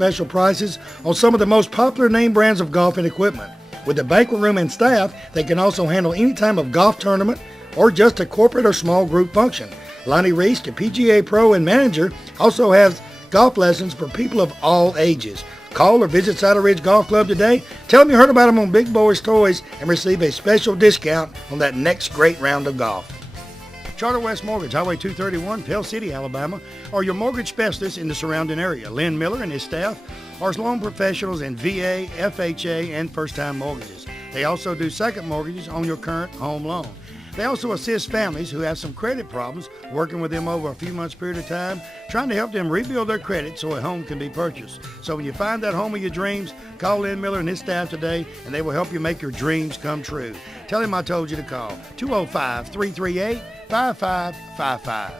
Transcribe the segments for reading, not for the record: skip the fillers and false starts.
Special prices on some of the most popular name brands of golf and equipment. With the banquet room and staff, they can also handle any type of golf tournament or just a corporate or small group function. Lonnie Reese, the PGA Pro and manager, also has golf lessons for people of all ages. Call or visit Saddle Ridge Golf Club today. Tell them you heard about them on Big Boyz Toys and receive a special discount on that next great round of golf. Charter West Mortgage, Highway 231, Pell City, Alabama, are your mortgage specialists in the surrounding area. Lynn Miller and his staff are loan professionals in VA, FHA, and first-time mortgages. They also do second mortgages on your current home loan. They also assist families who have some credit problems, working with them over a few months period of time, trying to help them rebuild their credit so a home can be purchased. So when you find that home of your dreams, call Lynn Miller and his staff today, and they will help you make your dreams come true. Tell him I told you to call 205-338-5555.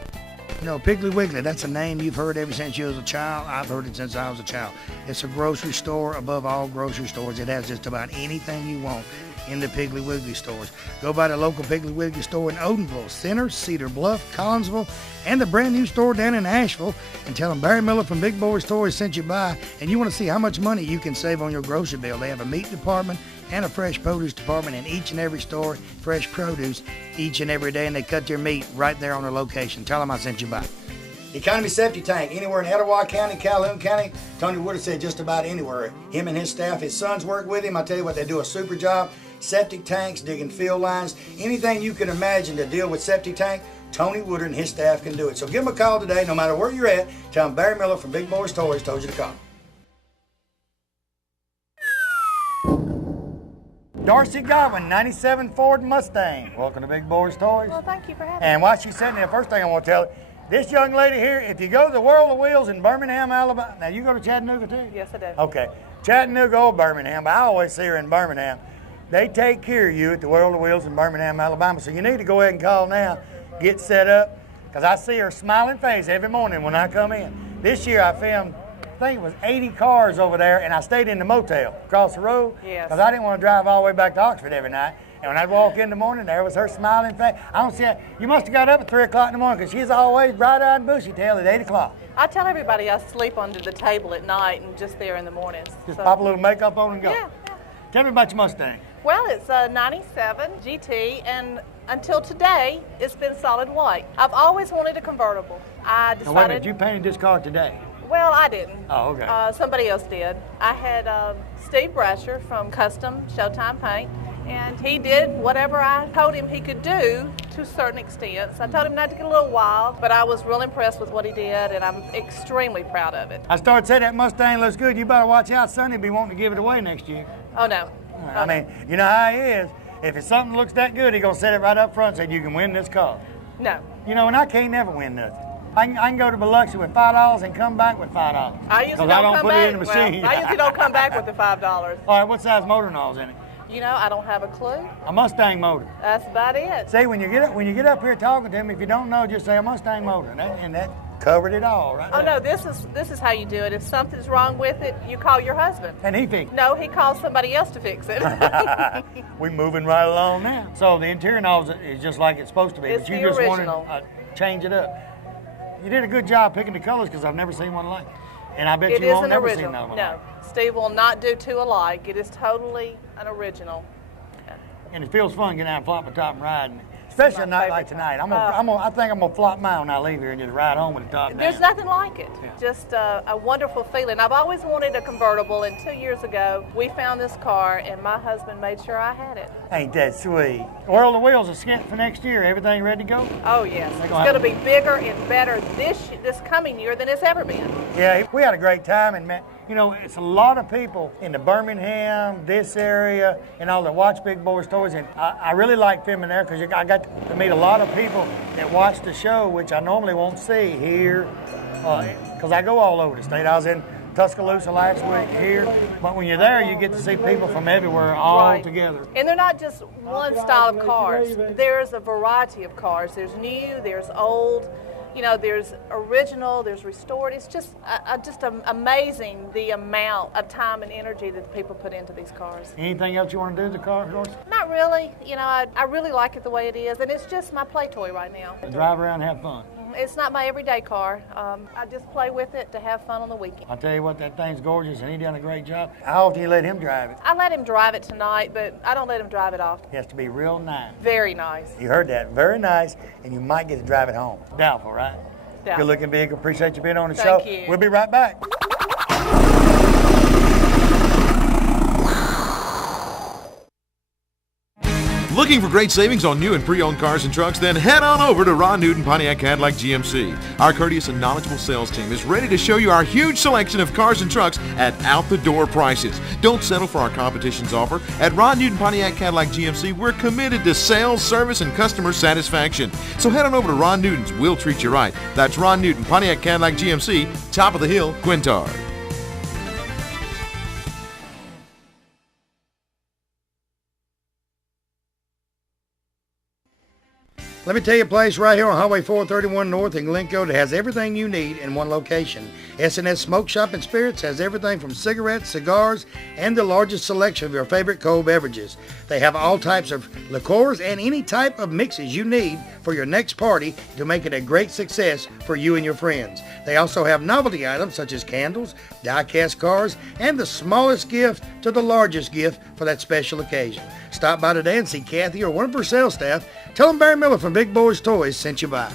You know, Piggly Wiggly, that's a name you've heard ever since you was a child. I've heard it since I was a child. It's a grocery store above all grocery stores. It has just about anything you want in the Piggly Wiggly stores. Go by the local Piggly Wiggly store in Odenville, Center, Cedar Bluff, Collinsville, and the brand new store down in Asheville, and tell them Barry Miller from Big Boyz Toys sent you by, and you want to see how much money you can save on your grocery bill. They have a meat department and a fresh produce department in each and every store, fresh produce each and every day, and they cut their meat right there on their location. Tell them I sent you by. Economy Septic Tank, anywhere in Etowah County, Calhoun County. Tony Wood said just about anywhere. Him and his staff, his sons work with him. I tell you what, they do a super job. Septic tanks, digging field lines, anything you can imagine to deal with septic tank, Tony Woodard and his staff can do it. So give them a call today, no matter where you're at. Tell them Barry Miller from Big Boyz Toys told you to call. Darcy Godwin, 97 Ford Mustang. Welcome to Big Boyz Toys. Well, thank you for having me. And while she's sitting there, first thing I want to tell you, this young lady here, if you go to the World of Wheels in Birmingham, Alabama, now you go to Chattanooga too? Yes, I do. Okay, Chattanooga or Birmingham, but I always see her in Birmingham. They take care of you at the World of Wheels in Birmingham, Alabama, so you need to go ahead and call now, get set up, because I see her smiling face every morning when I come in. This year I filmed, I think it was 80 cars over there, and I stayed in the motel across the road, because I didn't want to drive all the way back to Oxford every night. And when I'd walk in the morning, there was her smiling face. I don't see her. You must have got up at 3 o'clock in the morning, because she's always bright-eyed and bushy-tailed at 8 o'clock. I tell everybody I sleep under the table at night and just there in the mornings. Just pop a little makeup on and go. Yeah. Tell me about your Mustang. Well, it's a 97 GT, and until today, it's been solid white. I've always wanted a convertible. I decided... Now, wait a minute, you painted this car today? Well, I didn't. Oh, okay. Somebody else did. I had Steve Brasher from Custom Showtime Paint, and he did whatever I told him he could do to a certain extent. So I told him not to get a little wild, but I was real impressed with what he did, and I'm extremely proud of it. I started saying that Mustang looks good. You better watch out. Sonny be wanting to give it away next year. Oh, no. I mean, you know how he is. If it's something looks that good, he's going to set it right up front and say, you can win this car. No. You know, and I can't never win nothing. I can go to Biloxi with $5 and come back with $5. I usually don't put it in the machine. Well, I usually don't come back with the $5. All right, what size motor and all's in it? You know, I don't have a clue. A Mustang motor. That's about it. See, when you get up here talking to him, if you don't know, just say a Mustang motor, and that covered it all, right? Oh there. no, this is how you do it. If something's wrong with it, you call your husband. And he fixed it. No, he calls somebody else to fix it. We're moving right along now. So the interior and all is just like it's supposed to be, It's but you the just original. wanted to change it up. You did a good job picking the colors because I've never seen one like it. And I bet It you is won't an never original. see another one No, like it. Steve will not do two alike. It is totally an original. And it feels fun getting out and flop the top and riding. Especially a night like tonight. I think I'm gonna flop mine when I leave here and just ride home with the top down. There's nothing like it. Yeah. Just a wonderful feeling. I've always wanted a convertible, and 2 years ago, we found this car, and my husband made sure I had it. Ain't that sweet? World of Wheels is skint for next year. Everything ready to go? Oh, yes. It's going to be bigger and better this coming year than it's ever been. Yeah, we had a great time, and man, you know, it's a lot of people in the Birmingham, this area, and all that watch Big Boyz Toys, and I really like filming there because I got to meet a lot of people that watch the show, which I normally won't see here, because I go all over the state. I was in Tuscaloosa last week here, but when you're there, you get to see people from everywhere all together. And they're not just one style of cars. There's a variety of cars. There's new, there's old. You know, there's original, there's restored. It's just amazing the amount of time and energy that the people put into these cars. Anything else you want to do to the car, Doris? Not really. You know, I really like it the way it is, and it's just my play toy right now. Drive around and have fun. Mm-hmm. It's not my everyday car. I just play with it to have fun on the weekend. I'll tell you what, that thing's gorgeous, and he done a great job. How often do you let him drive it? I let him drive it tonight, but I don't let him drive it often. He has to be real nice. Very nice. You heard that. Very nice, and you might get to drive it home. Doubtful, right? Doubtful. Good-looking vehicle. Appreciate you being on the show. Thank you. We'll be right back. Looking for great savings on new and pre-owned cars and trucks? Then head on over to Ron Newton Pontiac Cadillac GMC. Our courteous and knowledgeable sales team is ready to show you our huge selection of cars and trucks at out-the-door prices. Don't settle for our competition's offer. At Ron Newton Pontiac Cadillac GMC, we're committed to sales, service, and customer satisfaction. So head on over to Ron Newton's. We'll treat you right. That's Ron Newton Pontiac Cadillac GMC, top of the hill, Quintard. Let me tell you a place right here on Highway 431 North in Glencoe that has everything you need in one location. S&S Smoke Shop and Spirits has everything from cigarettes, cigars, and the largest selection of your favorite cold beverages. They have all types of liqueurs and any type of mixes you need for your next party to make it a great success for you and your friends. They also have novelty items such as candles, die-cast cars, and the smallest gift to the largest gift for that special occasion. Stop by today and see Kathy or one of her sales staff. Tell them Barry Miller from Big Boyz Toyz sent you by.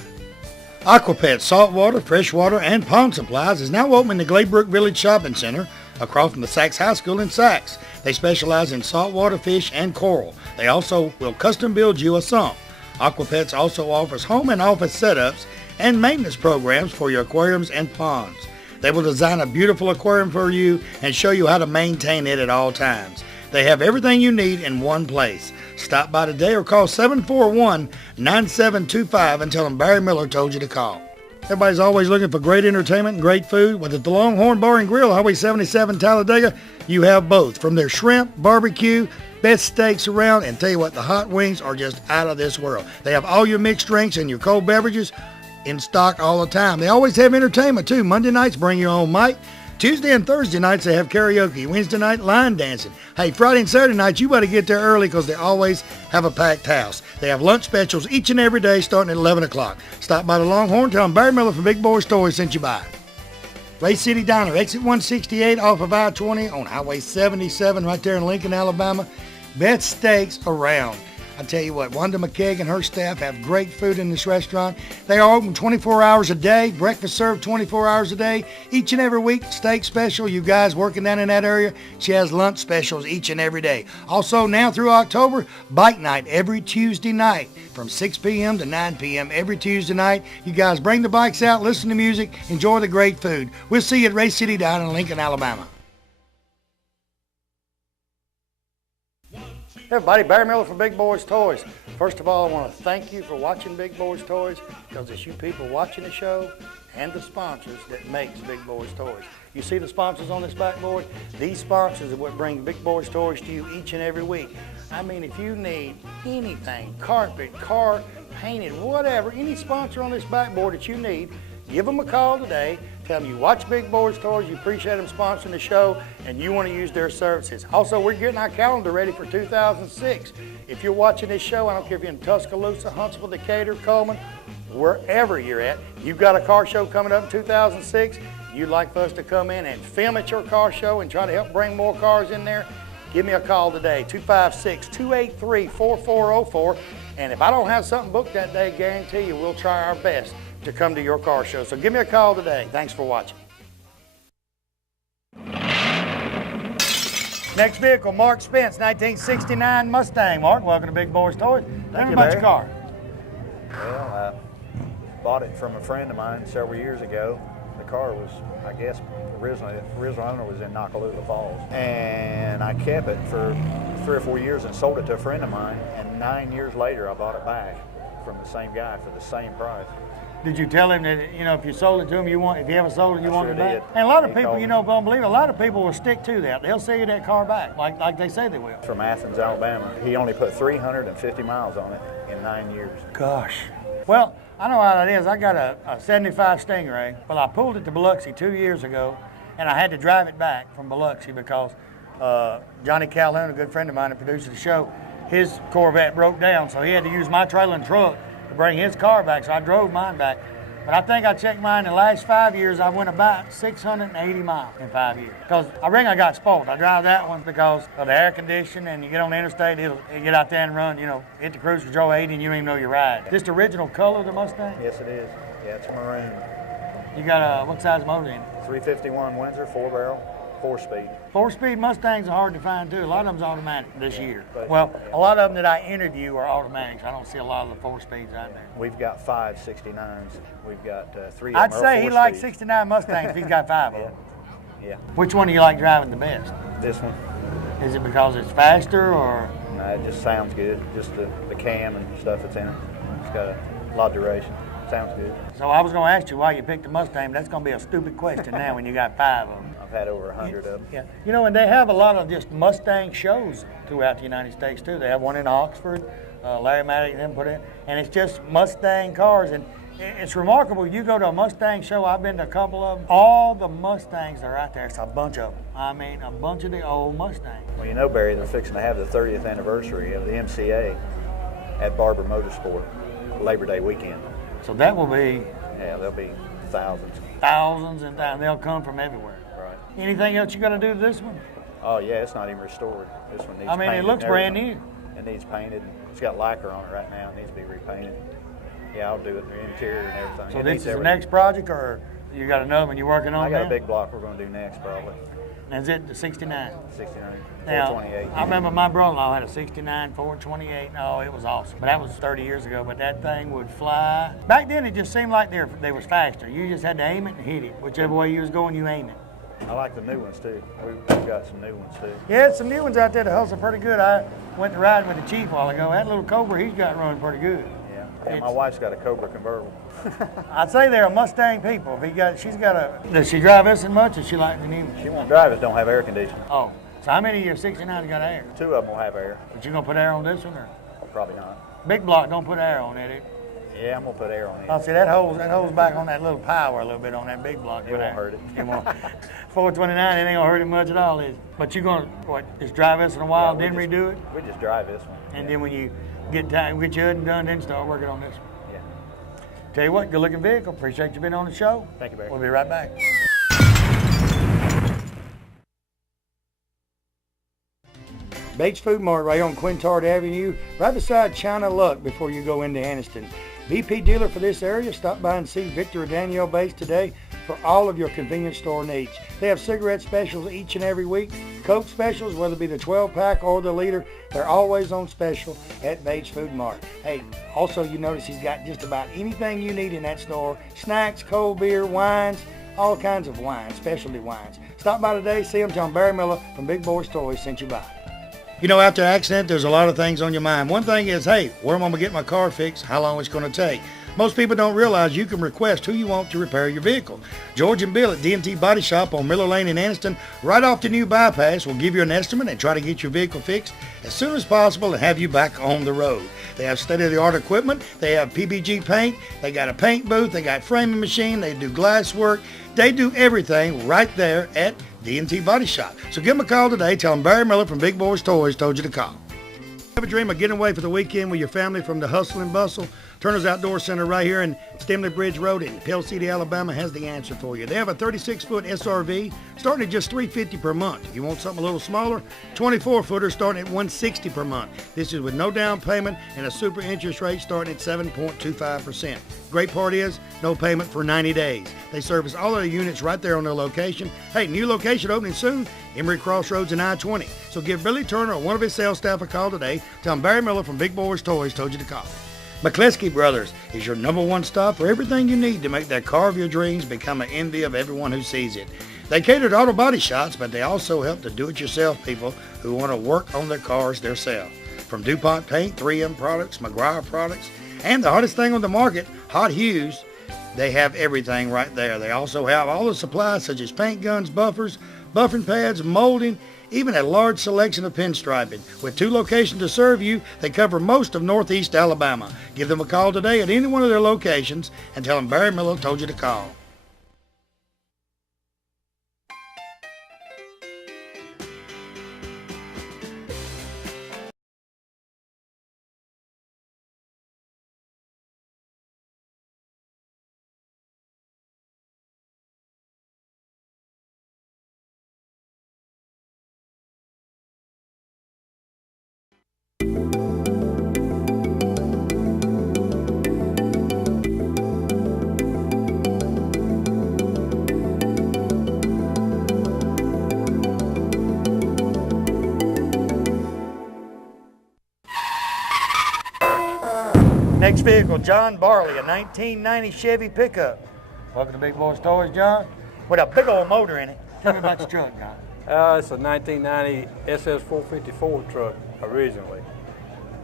Aquapet saltwater, freshwater, and pond supplies is now open in the Glaybrook Village Shopping Center across from the Sachs High School in Sachs. They specialize in saltwater fish and coral. They also will custom build you a sump. Aquapets also offers home and office setups and maintenance programs for your aquariums and ponds. They will design a beautiful aquarium for you and show you how to maintain it at all times. They have everything you need in one place. Stop by today or call 741-9725 and tell them Barry Miller told you to call. Everybody's always looking for great entertainment and great food. With the Longhorn Bar and Grill, Highway 77 Talladega, you have both. From their shrimp, barbecue, best steaks around, and tell you what, the hot wings are just out of this world. They have all your mixed drinks and your cold beverages in stock all the time. They always have entertainment too. Monday nights, bring your own mic. Tuesday and Thursday nights, they have karaoke. Wednesday night, line dancing. Hey, Friday and Saturday nights, you better get there early because they always have a packed house. They have lunch specials each and every day starting at 11 o'clock. Stop by the Longhorn. Tell them Barry Miller from Big Boyz Toyz sent you by. Ray City Diner, exit 168 off of I-20 on Highway 77 right there in Lincoln, Alabama. Best steaks around. I tell you what, Wanda McKeag and her staff have great food in this restaurant. They are open 24 hours a day, breakfast served 24 hours a day. Each and every week, steak special. You guys working down in that area, she has lunch specials each and every day. Also, now through October, bike night every Tuesday night from 6 p.m. to 9 p.m. every Tuesday night. You guys bring the bikes out, listen to music, enjoy the great food. We'll see you at Ray City Diner in Lincoln, Alabama. Hey everybody, Barry Miller from Big Boyz Toyz. First of all, I want to thank you for watching Big Boyz Toyz because it's you people watching the show and the sponsors that makes Big Boyz Toyz. You see the sponsors on this backboard? These sponsors are what bring Big Boyz Toyz to you each and every week. I mean, if you need anything, carpet, car, painted, whatever, any sponsor on this backboard that you need, give them a call today. Tell them you watch Big Boyz Toyz, you appreciate them sponsoring the show, and you want to use their services. Also, we're getting our calendar ready for 2006. If you're watching this show, I don't care if you're in Tuscaloosa, Huntsville, Decatur, Coleman, wherever you're at, you've got a car show coming up in 2006, you'd like for us to come in and film at your car show and try to help bring more cars in there, give me a call today, 256-283-4404. And if I don't have something booked that day, guarantee you we'll try our best to come to your car show. So give me a call today. Thanks for watching. Next vehicle, Mark Spence, 1969 Mustang. Mark, welcome to Big Boyz Toyz. Tell me about your car. Well, I bought it from a friend of mine several years ago. The car was, I guess, original owner was in Nakalula Falls. And I kept it for 3 or 4 years and sold it to a friend of mine. And 9 years later, I bought it back from the same guy for the same price. Did you tell him that, you know, if you sold it to him, if you haven't sold it, you want it back? Did. And a lot of people, you know, don't believe it. A lot of people will stick to that. They'll sell you that car back, like they say they will. From Athens, Alabama. He only put 350 miles on it in 9 years. Gosh. Well, I know how that is. I got a 75 Stingray. Well, I pulled it to Biloxi 2 years ago, and I had to drive it back from Biloxi because Johnny Calhoun, a good friend of mine that produces the show, his Corvette broke down, so he had to use my trailer and truck to bring his car back, so I drove mine back. But I think I checked mine in the last 5 years, I went about 680 miles in 5 years. Because I reckon I got spoiled. I drive that one because of the air conditioning, and you get on the interstate, it'll get out there and run, hit the cruise control 80 and you don't even know you're riding. Just the original color of the Mustang? Yes, it is. Yeah, it's maroon. You got what size motor in it? 351 Windsor, 4-barrel, 4-speed. 4-speed Mustangs are hard to find too. A lot of them's automatic this year. Well, a lot of them that I interview are automatics. I don't see a lot of the 4-speeds out there. We've got 5 69s. We've got 3 of them I'd are say he 4 likes speeds. 69 Mustangs if he's got 5 of them. Yeah. Which one do you like driving the best? This one. Is it because it's faster or? No, it just sounds good. Just the cam and stuff that's in it. It's got a lot of duration. Sounds good. So I was going to ask you why you picked the Mustang. That's going to be a stupid question now when you got 5 of them. I've had over 100 of them. Yeah. And they have a lot of just Mustang shows throughout the United States too. They have one in Oxford. Larry Maddox and them put it, and it's just Mustang cars. And it's remarkable. You go to a Mustang show, I've been to a couple of them, all the Mustangs that are out there, it's a bunch of them. I mean, a bunch of the old Mustangs. Well, Barry, they're fixing to have the 30th anniversary of the MCA at Barber Motorsport, Labor Day weekend. So that will be... Yeah, there'll be thousands. Thousands and thousands. They'll come from everywhere. Right. Anything else you got to do to this one? Oh, yeah, it's not even restored. This one needs painted. It looks brand new. It needs painted. It's got lacquer on it right now. It needs to be repainted. Yeah, I'll do it, the interior and everything. So this is the next project, or you got another one you're working on? I got now? a big block we're going to do next, probably. Is it the 69? 69, Now, 428. I remember my brother-in-law had a 69 428. Oh, it was awesome. But that was 30 years ago, but that thing would fly. Back then, it just seemed like they was faster. You just had to aim it and hit it. Whichever way you was going, you aim it. I like the new ones, too. We've got some new ones, too. Yeah, some new ones out there that hustle pretty good. I went to riding with the chief a while ago. That little Cobra he's got running pretty good. Yeah, and my wife's got a Cobra convertible. I'd say they're a Mustang people. She's got a. Does she drive this as much, or she like the new one? She won't drive it, don't have air conditioning. Oh, so how many of your 69s got air? 2 of them will have air. But you gonna put air on this one, or? Probably not. Big block don't put air on it. Yeah, I'm gonna put air on it. Oh, see that holds back on that little power a little bit on that big block. It won't hurt it. It won't. 429, it ain't gonna hurt it much at all, is it? But you gonna just drive this in a while, then redo it? We just drive this one. And then when you get time, get your hood done, then start working on this one. Yeah. Tell you what, good looking vehicle. Appreciate you being on the show. Thank you, Barry. We'll be right back. Bates Food Mart right on Quintard Avenue, right beside China Luck before you go into Anniston. BP dealer for this area. Stop by and see Victor or Danielle Bates today for all of your convenience store needs. They have cigarette specials each and every week. Coke specials, whether it be the 12-pack or the liter, they're always on special at Bates Food Mart. Hey, also you notice he's got just about anything you need in that store. Snacks, cold beer, wines, all kinds of wines, specialty wines. Stop by today, see him, tell him Barry Miller from Big Boyz Toyz sent you by. After an accident, there's a lot of things on your mind. One thing is, hey, where am I going to get my car fixed? How long it's going to take? Most people don't realize you can request who you want to repair your vehicle. George and Bill at DMT Body Shop on Miller Lane in Anniston, right off the new bypass, will give you an estimate and try to get your vehicle fixed as soon as possible and have you back on the road. They have state-of-the-art equipment. They have PBG paint. They got a paint booth. They got framing machine. They do glass work. They do everything right there at D&T Body Shop. So give them a call today. Tell them Barry Miller from Big Boyz Toyz told you to call. Have a dream of getting away for the weekend with your family from the hustle and bustle? Turner's Outdoor Center right here in Stemley Bridge Road in Pell City, Alabama has the answer for you. They have a 36-foot SRV starting at just $350 per month. If you want something a little smaller, 24-footer starting at $160 per month. This is with no down payment and a super interest rate starting at 7.25%. Great part is no payment for 90 days. They service all of the units right there on their location. Hey, new location opening soon, Emory Crossroads and I-20. So give Billy Turner or one of his sales staff a call today. Tell them Barry Miller from Big Boyz Toyz told you to call. McCleskey Brothers is your #1 stop for everything you need to make that car of your dreams become an envy of everyone who sees it. They cater to auto body shops, but they also help the do-it-yourself people who want to work on their cars themselves. From DuPont Paint, 3M products, McGuire products, and the hottest thing on the market, Hot Hues, they have everything right there. They also have all the supplies such as paint guns, buffers, buffing pads, molding, even a large selection of pinstriping. With 2 locations to serve you, they cover most of Northeast Alabama. Give them a call today at any one of their locations and tell them Barry Miller told you to call. Next vehicle, John Barley, a 1990 Chevy pickup. Welcome to Big Boyz Toyz, John. With a big old motor in it. Tell me about your truck, John. It's a 1990 SS 454 truck originally,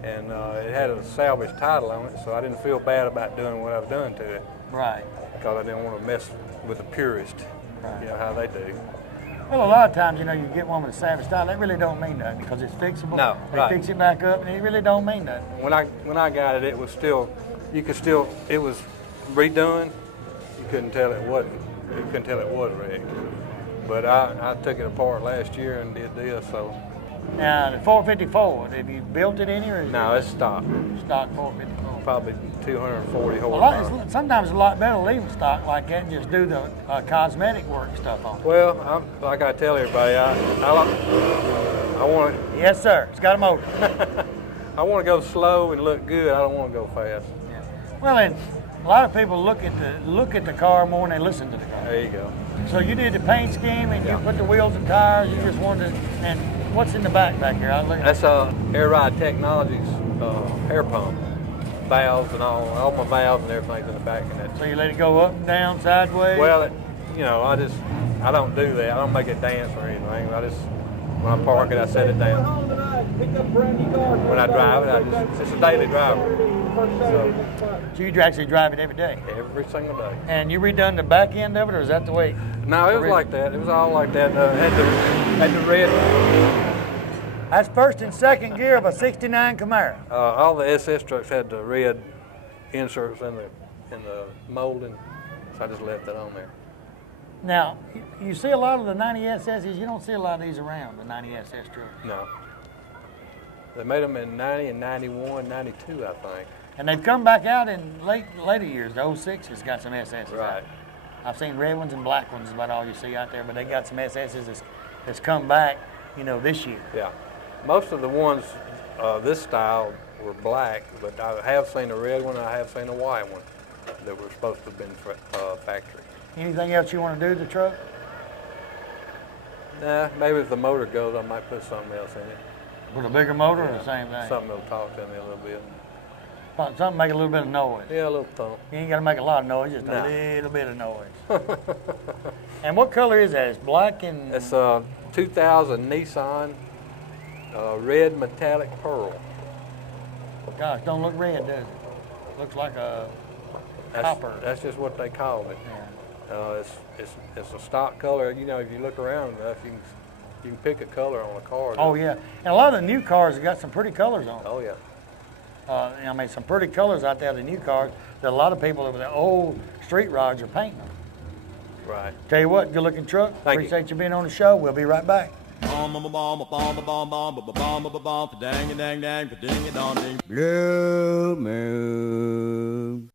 and it had a salvage title on it, so I didn't feel bad about doing what I've done to it. Right. Because I didn't want to mess with the purist, Right. you know how they do. Well, a lot of times, you know, you get one with a salvage title, that really don't mean nothing because it's fixable. No, they right. fix it back up, and it really don't mean nothing. When I got it, it was still, it was redone. You couldn't tell it wasn't. You couldn't tell it was wrecked. But I took it apart last year and did this, so. Now, the 454, have you built it any or is No, it it's stock. stock 454? Probably 240 horsepower. Sometimes it's a lot better to leave it stock like that and just do the cosmetic work stuff on it. Well, like I tell everybody, I want to. Yes, sir. It's got a motor. I want to go slow and look good. I don't want to go fast. Yeah. Well, and a lot of people look at the car more than they listen to the car. There you go. So you did the paint scheme and Yeah. you put the wheels and tires. You just wanted to, and what's in the back here? That's Air Ride Technologies air pump, valves and all my valves and everything's in the back of that. So you let it go up and down, sideways. Well, I don't do that. I don't make it dance or anything. When I park it, I set it down. When I drive it, it's a daily driver. So you actually drive it every day. Every single day. And you redone the back end of it, or is that the way? No, it was like that. It was all like that. Had the red. That's first and second gear of a '69 Camaro. All the SS trucks had the red inserts in the molding, so I just left that on there. Now, you see a lot of the 90 SSs. You don't see a lot of these around, the 90 SS trucks. No. They made them in 90 and 91, 92, I think. And they've come back out in later years. The 06 has got some SSs. Right. Out. I've seen red ones and black ones is about all you see out there, but they got some SSs that's come back, you know, this year. Yeah. Most of the ones this style were black, but I have seen a red one and I have seen a white one that were supposed to have been factory. Anything else you want to do to the truck? Nah, maybe if the motor goes, I might put something else in it. With a bigger motor or the same thing? Something that'll talk to me a little bit. Something make a little bit of noise. Yeah, a little thump. You ain't got to make a lot of noise, just No. a little bit of noise. And what color is that? It's black and... It's a 2000 Nissan red metallic pearl. Gosh, don't look red, does it? Looks like a copper. That's just what they call it. Yeah. It's a stock color. You know, if you look around enough, you can pick a color on a car. Oh, yeah. And a lot of the new cars have got some pretty colors on them. Oh, yeah. I mean, some pretty colors out there, the new cars, that a lot of people with the old street rods are painting them. Right. Tell you what, good looking truck. Thank you. Appreciate you being on the show. We'll be right back. Blue Moon.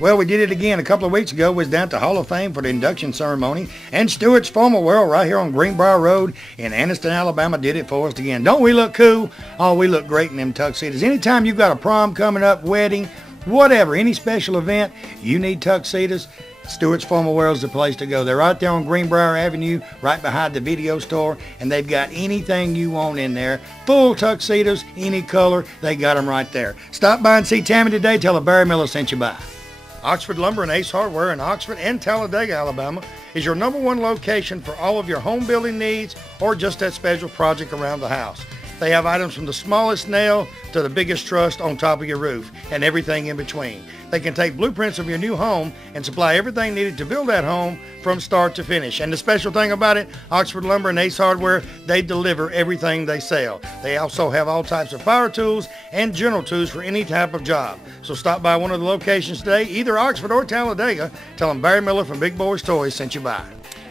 Well, we did it again. A couple of weeks ago, was down to Hall of Fame for the induction ceremony, and Stewart's Formal World right here on Greenbrier Road in Anniston, Alabama did it for us again. Don't we look cool? Oh, we look great in them tuxedos. Anytime you've got a prom coming up, wedding, whatever, any special event, you need tuxedos, Stewart's Formal World is the place to go. They're right there on Greenbrier Avenue, right behind the video store, and they've got anything you want in there. Full tuxedos, any color, they got them right there. Stop by and see Tammy today. Tell her Barry Miller sent you by. Oxford Lumber and Ace Hardware in Oxford and Talladega, Alabama is your #1 location for all of your home building needs or just that special project around the house. They have items from the smallest nail to the biggest truss on top of your roof and everything in between. They can take blueprints of your new home and supply everything needed to build that home from start to finish. And the special thing about it, Oxford Lumber and Ace Hardware, they deliver everything they sell. They also have all types of power tools and general tools for any type of job. So stop by one of the locations today, either Oxford or Talladega. Tell them Barry Miller from Big Boyz Toyz sent you by.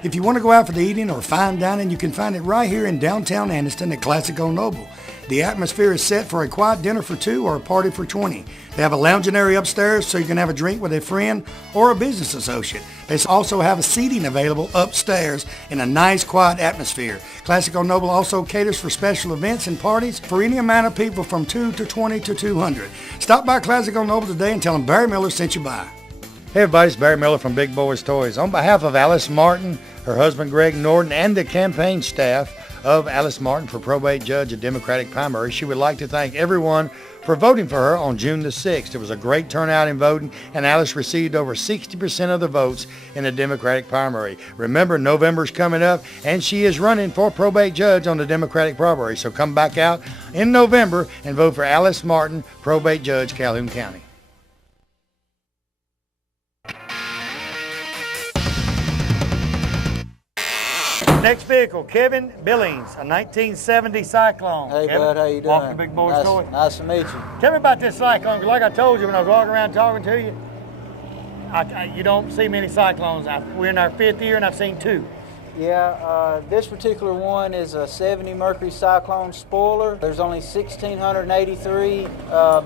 If you want to go out for the eating or fine dining, you can find it right here in downtown Anniston at Classic Old Noble. The atmosphere is set for a quiet dinner for 2 or a party for 20. They have a lounging area upstairs so you can have a drink with a friend or a business associate. They also have a seating available upstairs in a nice quiet atmosphere. Classical Noble also caters for special events and parties for any amount of people from 2 to 20 to 200. Stop by Classical Noble today and tell them Barry Miller sent you by. Hey everybody, it's Barry Miller from Big Boyz Toys. On behalf of Alice Martin, her husband Greg Norton, and the campaign staff of Alice Martin for probate judge and Democratic primary, she would like to thank everyone for voting for her on June the 6th. It was a great turnout in voting, and Alice received over 60% of the votes in the Democratic primary. Remember, November's coming up, and she is running for probate judge on the Democratic primary. So come back out in November and vote for Alice Martin, probate judge, Calhoun County. Next vehicle, Kevin Billings, a 1970 Cyclone. Hey, Kevin, bud, how you doing? welcome to Big Boyz Toys. Nice to meet you. Tell me about this Cyclone, because like I told you when I was walking around talking to you, you don't see many Cyclones. We're in our 5th year and I've seen 2. Yeah, this particular one is a 70 Mercury Cyclone spoiler. There's only 1,683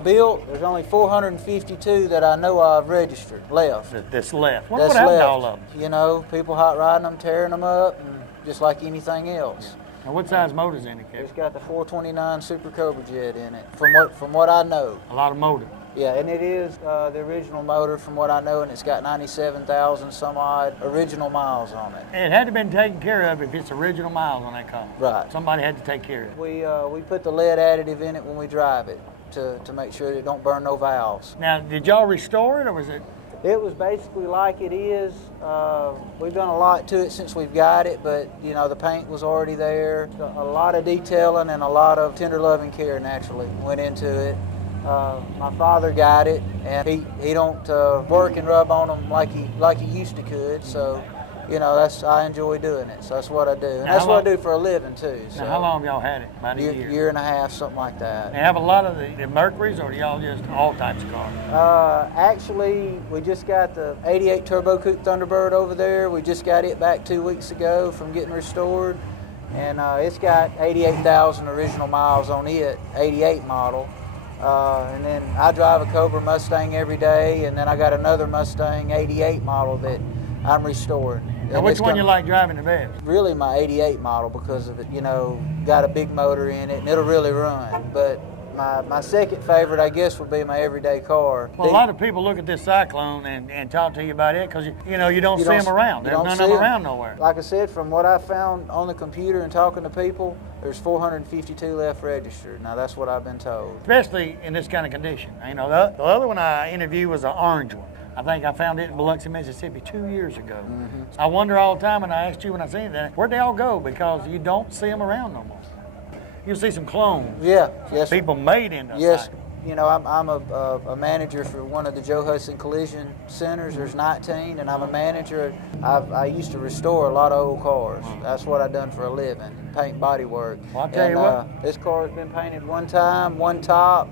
built. There's only 452 that I know of registered left. That's left. What That's happened left. to all of them? You know, people hot riding them, tearing them up, and just like anything else. Now, what size motor's in it, Kevin? It's got the 429 Super Cobra Jet in it, from what I know. A lot of motor. Yeah, and it is the original motor from what I know, and it's got 97,000 some odd original miles on it. It had to have been taken care of if it's original miles on that car. Right. Somebody had to take care of it. We put the lead additive in it when we drive it to make sure that it don't burn no valves. Now, did y'all restore it, or was it? It was basically like it is. We've done a lot to it since we've got it, but you know the paint was already there. A lot of detailing and a lot of tender loving care naturally went into it. My father got it, and he don't work and rub on them like he used to could. So, you know, I enjoy doing it. So that's what I do, and that's what I do for a living too. So Now, how long have y'all had it? About a year and a half, something like that. They have a lot of the Mercuries, or do y'all just all types of cars? Actually, we just got the 88 Turbo Coupe Thunderbird over there. We just got it back 2 weeks ago from getting restored, and it's got 88,000 original miles on it, 88 model. And then I drive a Cobra Mustang every day, and then I got another Mustang 88 model that I'm restoring. Now, which one you like driving the best? Really my 88 model because of it, you know, got a big motor in it, and it'll really run. But my second favorite, I guess, would be my everyday car. Well, a lot of people look at this Cyclone and talk to you about it because, you know, you don't see them around. There's none of them around nowhere. Like I said, from what I found on the computer and talking to people, there's 452 left registered. Now, that's what I've been told. Especially in this kind of condition. You know, the other one I interviewed was an orange one. I think I found it in Biloxi, Mississippi 2 years ago. Mm-hmm. So I wonder all the time, and I asked you when I seen it, where'd they all go? Because you don't see them around no more. You'll see some clones. Yeah, yes. People made into Yes, cycle. You know, I'm a manager for one of the Joe Hudson Collision Centers. There's 19, and I'm a manager. I used to restore a lot of old cars. That's what I've done for a living, paint body work. Well, I'll tell you what. This car has been painted one time, one top,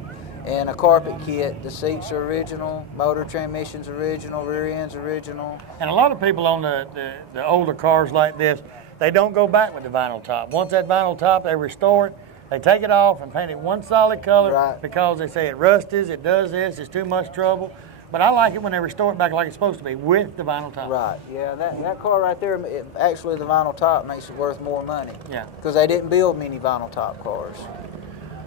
and a carpet kit. The seats are original, motor transmission's original, rear end's original. And a lot of people on the older cars like this, they don't go back with the vinyl top. Once that vinyl top, they restore it, they take it off and paint it one solid color because they say it rusties, it does this, it's too much trouble. But I like it when they restore it back like it's supposed to be with the vinyl top. Right, yeah, that car right there, actually the vinyl top makes it worth more money. Yeah. Because they didn't build many vinyl top cars.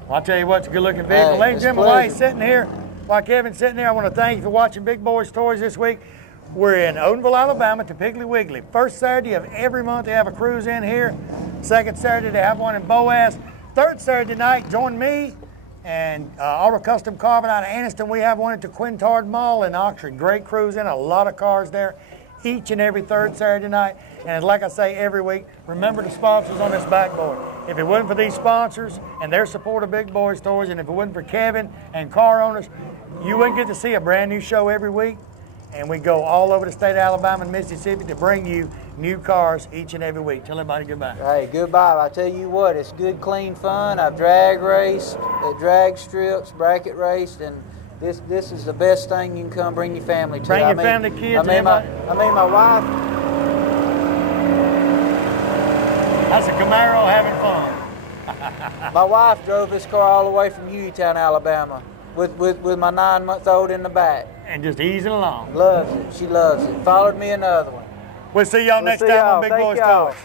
Well, I'll tell you what, it's a good-looking vehicle. Hey, Ladies and gentlemen, while he's sitting here, while Kevin's sitting there, I want to thank you for watching Big Boyz Toys this week. We're in Odenville, Alabama, to Piggly Wiggly. First Saturday of every month, they have a cruise in here. Second Saturday, they have one in Boaz. Third Saturday night, join me and Auto Custom Carbon out of Anniston. We have one at the Quintard Mall in Oxford. Great cruise in, a lot of cars there each and every third Saturday night. And like I say every week, remember the sponsors on this backboard. If it wasn't for these sponsors and their support of Big Boyz Toys, and if it wasn't for Kevin and car owners, you wouldn't get to see a brand new show every week. And we go all over the state of Alabama and Mississippi to bring you new cars each and every week. Tell everybody goodbye. Hey, goodbye. I tell you what, it's good, clean fun. I've drag raced, drag strips, bracket raced, and this is the best thing you can come bring your family to. Bring your family, kids, my wife. That's a Camaro having fun. My wife drove this car all the way from Hueytown, Alabama, with my 9-month-old in the back. And just easing along. Loves it. She loves it. Followed me another one. We'll see y'all next time on Big Boyz Toyz.